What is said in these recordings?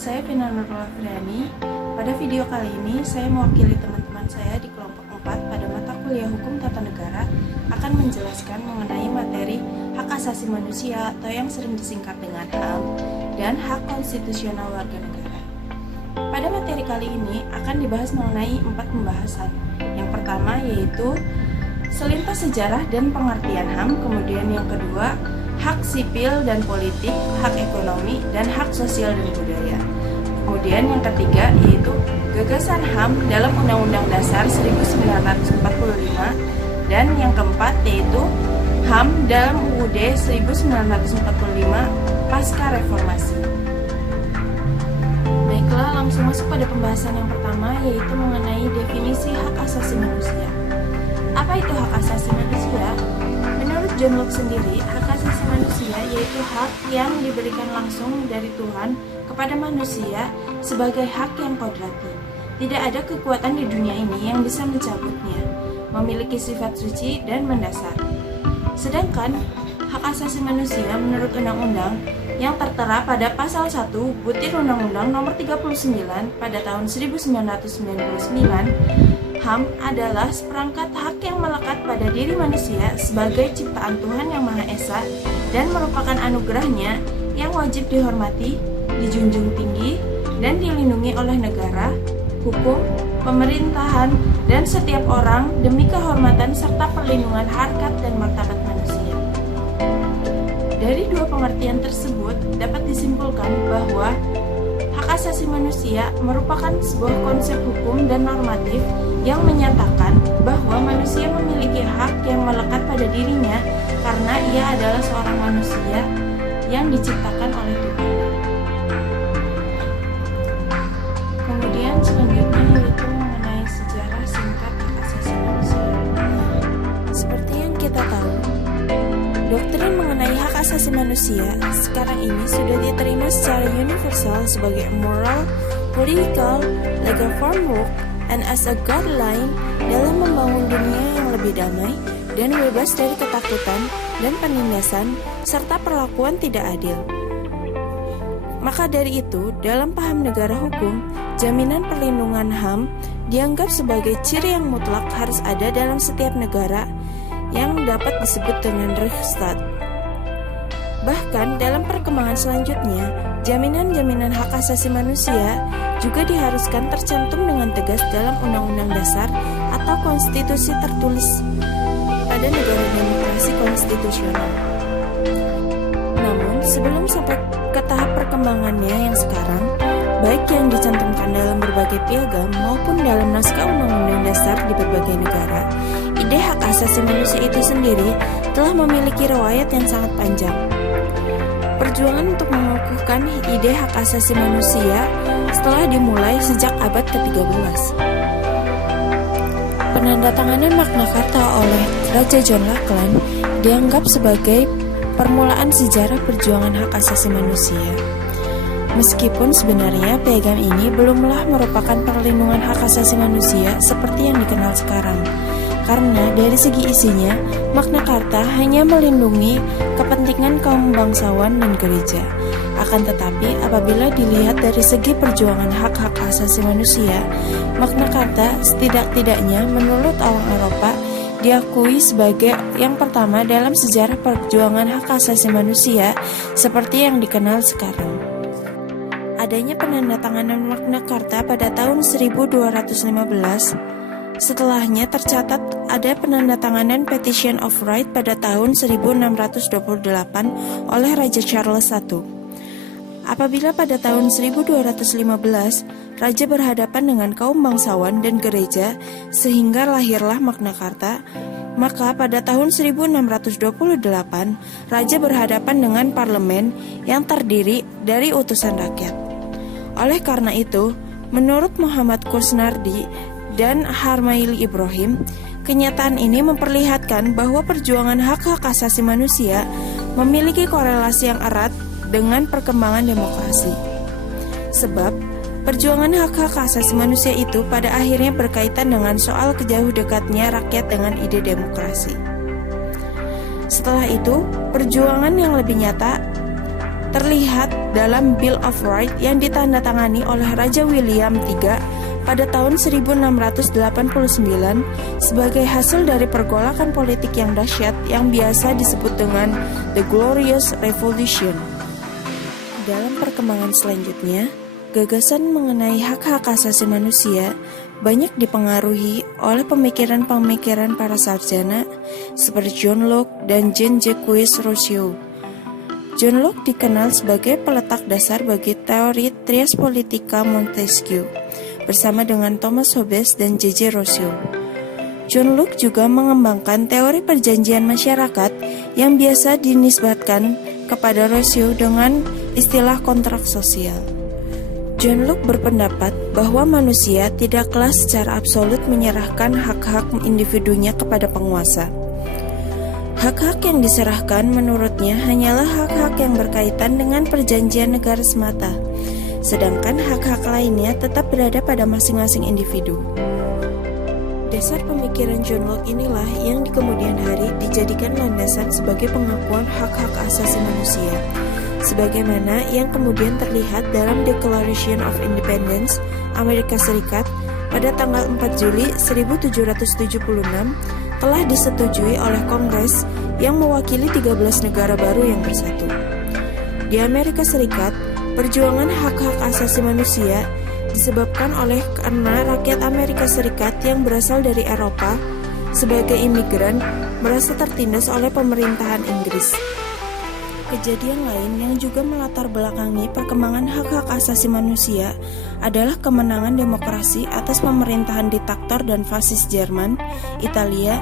saya Vina Nurul Afriani. Pada video kali ini, saya mewakili teman-teman saya di kelompok 4 pada mata kuliah Hukum Tata Negara akan menjelaskan mengenai materi hak asasi manusia atau yang sering disingkat dengan HAM dan hak konstitusional warga negara. Pada materi kali ini akan dibahas mengenai 4 pembahasan. Yang pertama yaitu selintas sejarah dan pengertian HAM, kemudian yang kedua hak sipil dan politik, hak ekonomi, dan hak sosial dan budaya. Kemudian yang ketiga yaitu gagasan HAM dalam Undang-Undang Dasar 1945, dan yang keempat yaitu HAM dalam UUD 1945 pasca reformasi. Baiklah, langsung masuk pada pembahasan yang pertama yaitu mengenai definisi hak asasi manusia. Apa itu hak asasi manusia? Menurut John Locke sendiri, hak asasi manusia yaitu hak yang diberikan langsung dari Tuhan kepada manusia sebagai hak yang kodrati. Tidak ada kekuatan di dunia ini yang bisa mencabutnya, memiliki sifat suci dan mendasar. Sedangkan hak asasi manusia menurut undang-undang yang tertera pada pasal 1 butir Undang-Undang Nomor 39 pada tahun 1999, HAM adalah seperangkat hak yang melekat pada diri manusia sebagai ciptaan Tuhan Yang Maha Esa dan merupakan anugerahnya yang wajib dihormati, dijunjung tinggi, dan dilindungi oleh negara, hukum, pemerintahan, dan setiap orang demi kehormatan serta perlindungan harkat dan martabat manusia. Dari dua pengertian tersebut dapat disimpulkan bahwa hak asasi manusia merupakan sebuah konsep hukum dan normatif yang menyatakan bahwa manusia memiliki hak yang melekat pada dirinya karena ia adalah seorang manusia yang diciptakan oleh Tuhan. Kemudian selanjutnya yaitu mengenai sejarah singkat hak asasi manusia. Seperti yang kita tahu, doktrin mengenai hak asasi manusia sekarang ini sudah diterima secara universal sebagai moral, political, legal framework, and as a guideline dalam membangun dunia yang lebih damai dan bebas dari ketakutan dan penindasan serta perlakuan tidak adil. Maka dari itu, dalam paham negara hukum, jaminan perlindungan HAM dianggap sebagai ciri yang mutlak harus ada dalam setiap negara yang dapat disebut dengan Rechtsstaat. Bahkan dalam perkembangan selanjutnya, jaminan-jaminan hak asasi manusia juga diharuskan tercantum dengan tegas dalam Undang-Undang Dasar atau konstitusi tertulis pada negara demokrasi konstitusional. Namun, sebelum sampai ke tahap perkembangannya yang sekarang, baik yang dicantumkan dalam berbagai piagam maupun dalam naskah Undang-Undang Dasar di berbagai negara, ide hak asasi manusia itu sendiri telah memiliki riwayat yang sangat panjang. Perjuangan untuk mengukuhkan ide hak asasi manusia setelah dimulai sejak abad ke-13. Penandatanganan Magna Carta oleh Raja John Lackland dianggap sebagai permulaan sejarah perjuangan hak asasi manusia. Meskipun sebenarnya piagam ini belumlah merupakan perlindungan hak asasi manusia seperti yang dikenal sekarang. Karena dari segi isinya, Magna Carta hanya melindungi kepentingan kaum bangsawan dan gereja. Akan tetapi, apabila dilihat dari segi perjuangan hak-hak asasi manusia, Magna Carta setidak-tidaknya menurut orang Eropa diakui sebagai yang pertama dalam sejarah perjuangan hak asasi manusia seperti yang dikenal sekarang. Adanya penandatanganan Magna Carta pada tahun 1215, setelahnya tercatat ada penandatanganan Petition of Right pada tahun 1628 oleh Raja Charles I. Apabila pada tahun 1215 Raja berhadapan dengan kaum bangsawan dan gereja sehingga lahirlah Magna Carta, maka pada tahun 1628 Raja berhadapan dengan parlemen yang terdiri dari utusan rakyat. Oleh karena itu, menurut Muhammad Kusnardi dan Harmaili Ibrahim, kenyataan ini memperlihatkan bahwa perjuangan hak-hak asasi manusia memiliki korelasi yang erat dengan perkembangan demokrasi. Sebab, perjuangan hak-hak asasi manusia itu pada akhirnya berkaitan dengan soal kejauh dekatnya rakyat dengan ide demokrasi. Setelah itu, perjuangan yang lebih nyata terlihat dalam Bill of Rights yang ditandatangani oleh Raja William III pada tahun 1689 sebagai hasil dari pergolakan politik yang dahsyat yang biasa disebut dengan The Glorious Revolution. Dalam perkembangan selanjutnya, gagasan mengenai hak-hak asasi manusia banyak dipengaruhi oleh pemikiran-pemikiran para sarjana seperti John Locke dan Jean-Jacques Rousseau. John Locke dikenal sebagai peletak dasar bagi teori Trias Politica Montesquieu bersama dengan Thomas Hobbes dan J.J. Rousseau. John Locke juga mengembangkan teori perjanjian masyarakat yang biasa dinisbatkan kepada Rousseau dengan istilah kontrak sosial. John Locke berpendapat bahwa manusia tidaklah secara absolut menyerahkan hak-hak individunya kepada penguasa. Hak-hak yang diserahkan menurutnya hanyalah hak-hak yang berkaitan dengan perjanjian negara semata, sedangkan hak-hak lainnya tetap berada pada masing-masing individu. Dasar pemikiran John Locke inilah yang di kemudian hari dijadikan landasan sebagai pengakuan hak-hak asasi manusia, sebagaimana yang kemudian terlihat dalam Declaration of Independence Amerika Serikat pada tanggal 4 Juli 1776 telah disetujui oleh Kongres yang mewakili 13 negara baru yang bersatu. Di Amerika Serikat, perjuangan hak-hak asasi manusia disebabkan oleh karena rakyat Amerika Serikat yang berasal dari Eropa sebagai imigran merasa tertindas oleh pemerintahan Inggris. Kejadian lain yang juga melatar belakangi perkembangan hak-hak asasi manusia adalah kemenangan demokrasi atas pemerintahan diktator dan fasis Jerman, Italia,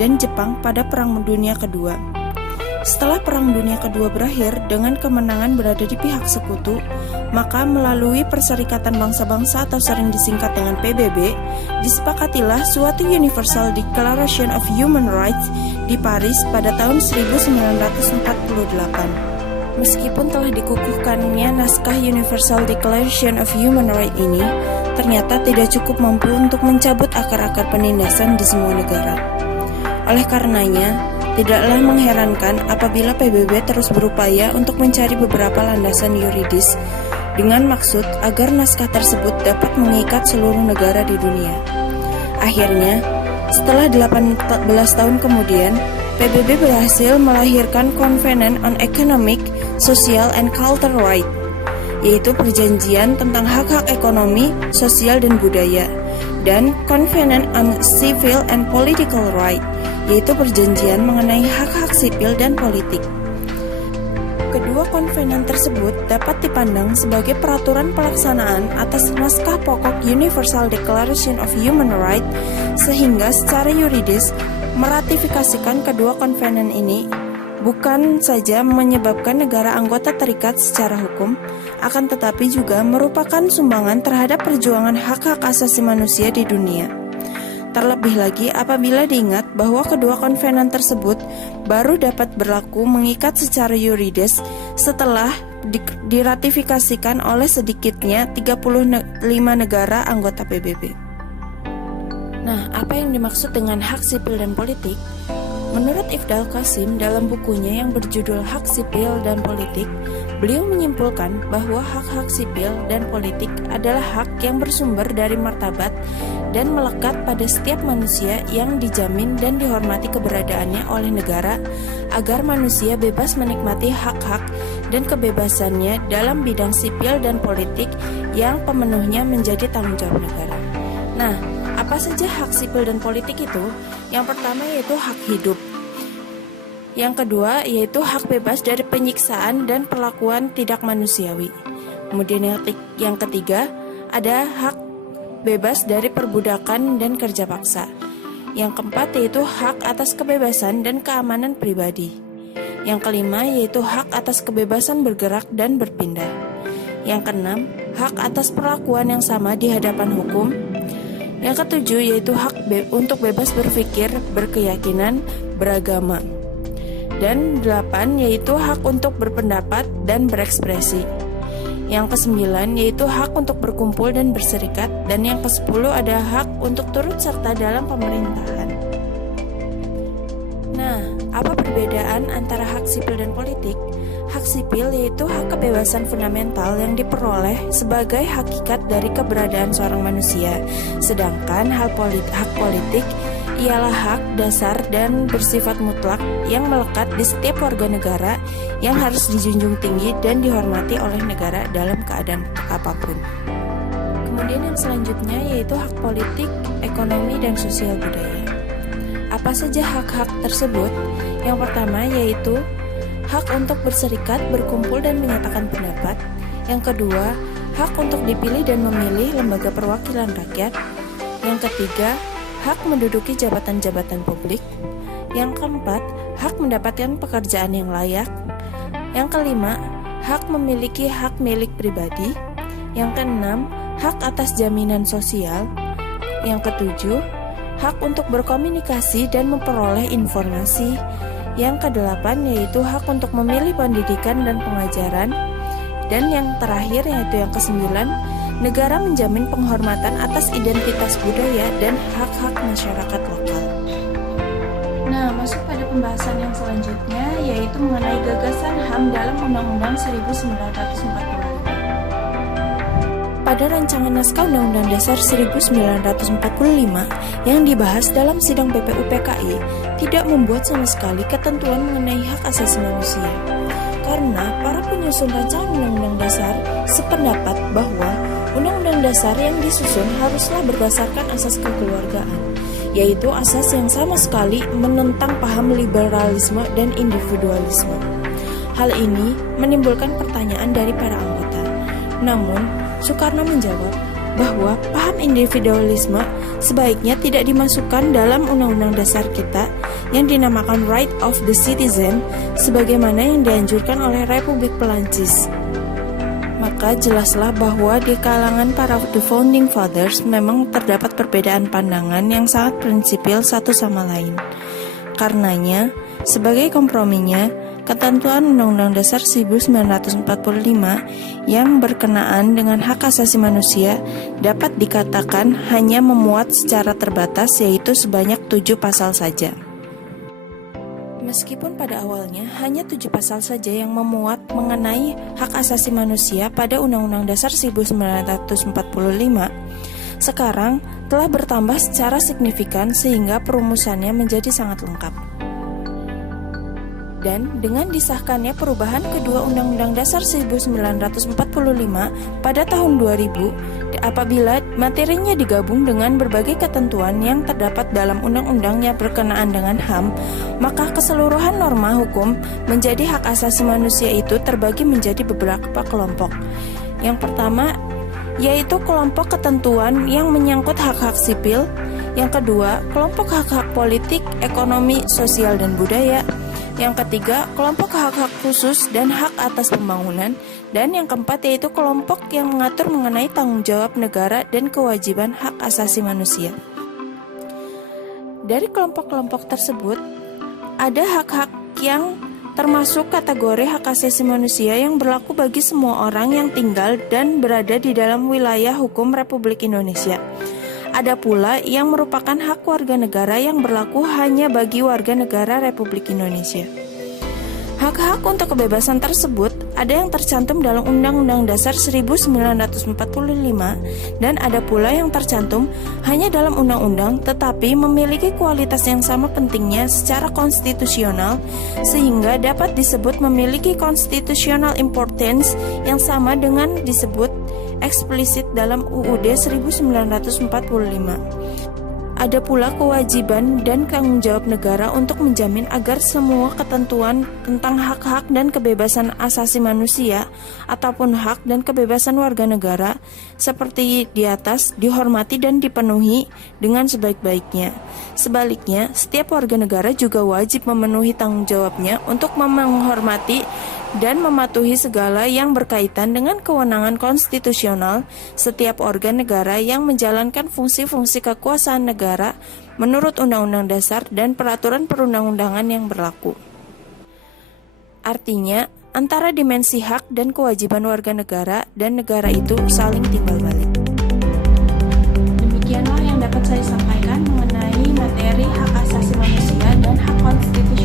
dan Jepang pada Perang Dunia Kedua. Setelah Perang Dunia Kedua berakhir dengan kemenangan berada di pihak sekutu, maka melalui Perserikatan Bangsa-Bangsa atau sering disingkat dengan PBB, disepakatilah suatu Universal Declaration of Human Rights di Paris pada tahun 1948. Meskipun telah dikukuhkannya naskah Universal Declaration of Human Rights ini, ternyata tidak cukup mampu untuk mencabut akar-akar penindasan di semua negara. Oleh karenanya, tidaklah mengherankan apabila PBB terus berupaya untuk mencari beberapa landasan yuridis dengan maksud agar naskah tersebut dapat mengikat seluruh negara di dunia. Akhirnya, setelah 18 tahun kemudian, PBB berhasil melahirkan Covenant on Economic, Social, and Cultural Rights, yaitu perjanjian tentang hak-hak ekonomi, sosial, dan budaya, dan Covenant on Civil and Political Rights, yaitu perjanjian mengenai hak-hak sipil dan politik. Kedua konvenan tersebut dapat dipandang sebagai peraturan pelaksanaan atas naskah pokok Universal Declaration of Human Rights, sehingga secara yuridis meratifikasikan kedua konvenan ini bukan saja menyebabkan negara anggota terikat secara hukum, akan tetapi juga merupakan sumbangan terhadap perjuangan hak-hak asasi manusia di dunia. Terlebih lagi apabila diingat bahwa kedua konvenan tersebut baru dapat berlaku mengikat secara yuridis setelah diratifikasikan oleh sedikitnya 35 negara anggota PBB. Nah, apa yang dimaksud dengan hak sipil dan politik? Menurut Ifdal Qasim dalam bukunya yang berjudul Hak Sipil dan Politik, beliau menyimpulkan bahwa hak-hak sipil dan politik adalah hak yang bersumber dari martabat dan melekat pada setiap manusia yang dijamin dan dihormati keberadaannya oleh negara agar manusia bebas menikmati hak-hak dan kebebasannya dalam bidang sipil dan politik yang pemenuhnya menjadi tanggung jawab negara. Nah, apa saja hak sipil dan politik itu? Yang pertama yaitu hak hidup. Yang kedua yaitu hak bebas dari penyiksaan dan perlakuan tidak manusiawi. Kemudian yang ketiga ada hak bebas dari perbudakan dan kerja paksa. Yang keempat yaitu hak atas kebebasan dan keamanan pribadi. Yang kelima yaitu hak atas kebebasan bergerak dan berpindah. Yang keenam, hak atas perlakuan yang sama di hadapan hukum. Yang ketujuh yaitu hak untuk bebas berpikir, berkeyakinan, beragama. Dan 8 yaitu hak untuk berpendapat dan berekspresi. Yang ke-9 yaitu hak untuk berkumpul dan berserikat. Dan yang ke-10 ada hak untuk turut serta dalam pemerintahan. Nah, apa perbedaan antara hak sipil dan politik? Hak sipil yaitu hak kebebasan fundamental yang diperoleh sebagai hakikat dari keberadaan seorang manusia. Sedangkan hak politik ialah hak dasar dan bersifat mutlak yang melekat di setiap warga negara yang harus dijunjung tinggi dan dihormati oleh negara dalam keadaan apapun. Kemudian yang selanjutnya yaitu hak politik, ekonomi, dan sosial budaya. Apa saja hak-hak tersebut? Yang pertama yaitu hak untuk berserikat, berkumpul, dan menyatakan pendapat. Yang kedua, hak untuk dipilih dan memilih lembaga perwakilan rakyat. Yang ketiga, hak menduduki jabatan-jabatan publik. Yang keempat, hak mendapatkan pekerjaan yang layak. Yang kelima, hak memiliki hak milik pribadi. Yang keenam, hak atas jaminan sosial. Yang ketujuh, hak untuk berkomunikasi dan memperoleh informasi. Yang kedelapan yaitu hak untuk memilih pendidikan dan pengajaran. Dan yang terakhir yaitu yang kesembilan, negara menjamin penghormatan atas identitas budaya dan hak-hak masyarakat lokal. Nah, masuk pada pembahasan yang selanjutnya yaitu mengenai gagasan HAM dalam Undang-Undang 1945. Pada rancangan naskah Undang-Undang Dasar 1945 yang dibahas dalam sidang PPU-PKI tidak membuat sama sekali ketentuan mengenai hak asasi manusia. Karena para penyusun rancangan Undang-Undang Dasar sependapat bahwa Undang-Undang Dasar yang disusun haruslah berdasarkan asas kekeluargaan, yaitu asas yang sama sekali menentang paham liberalisme dan individualisme. Hal ini menimbulkan pertanyaan dari para anggota. Namun, Soekarno menjawab bahwa paham individualisme sebaiknya tidak dimasukkan dalam Undang-Undang Dasar kita yang dinamakan Right of the Citizen sebagaimana yang dianjurkan oleh Republik Perancis. Maka jelaslah bahwa di kalangan para The Founding Fathers memang terdapat perbedaan pandangan yang sangat prinsipil satu sama lain. Karenanya, sebagai komprominya, ketentuan Undang-Undang Dasar 1945 yang berkenaan dengan hak asasi manusia dapat dikatakan hanya memuat secara terbatas yaitu sebanyak 7 pasal saja. Meskipun pada awalnya hanya 7 pasal saja yang memuat mengenai hak asasi manusia pada Undang-Undang Dasar 1945, sekarang telah bertambah secara signifikan sehingga perumusannya menjadi sangat lengkap. Dan dengan disahkannya perubahan kedua Undang-Undang Dasar 1945 pada tahun 2000, apabila materinya digabung dengan berbagai ketentuan yang terdapat dalam undang-undang yang berkenaan dengan HAM, maka keseluruhan norma hukum menjadi hak asasi manusia itu terbagi menjadi beberapa kelompok. Yang pertama, yaitu kelompok ketentuan yang menyangkut hak-hak sipil. Yang kedua, kelompok hak-hak politik, ekonomi, sosial, dan budaya. Yang ketiga, kelompok hak-hak khusus dan hak atas pembangunan. Dan yang keempat yaitu kelompok yang mengatur mengenai tanggung jawab negara dan kewajiban hak asasi manusia. Dari kelompok-kelompok tersebut, ada hak-hak yang termasuk kategori hak asasi manusia yang berlaku bagi semua orang yang tinggal dan berada di dalam wilayah hukum Republik Indonesia. Ada pula yang merupakan hak warga negara yang berlaku hanya bagi warga negara Republik Indonesia. Hak-hak untuk kebebasan tersebut ada yang tercantum dalam Undang-Undang Dasar 1945 dan ada pula yang tercantum hanya dalam undang-undang tetapi memiliki kualitas yang sama pentingnya secara konstitusional sehingga dapat disebut memiliki constitutional importance yang sama dengan disebut eksplisit dalam UUD 1945. Ada pula kewajiban dan tanggung jawab negara untuk menjamin agar semua ketentuan tentang hak-hak dan kebebasan asasi manusia ataupun hak dan kebebasan warga negara seperti di atas dihormati dan dipenuhi dengan sebaik-baiknya. Sebaliknya, setiap warga negara juga wajib memenuhi tanggung jawabnya untuk menghormati dan mematuhi segala yang berkaitan dengan kewenangan konstitusional setiap organ negara yang menjalankan fungsi-fungsi kekuasaan negara menurut Undang-Undang Dasar dan peraturan perundang-undangan yang berlaku. Artinya, antara dimensi hak dan kewajiban warga negara dan negara itu saling timbal balik. Demikianlah yang dapat saya sampaikan mengenai materi hak asasi manusia dan hak konstitusi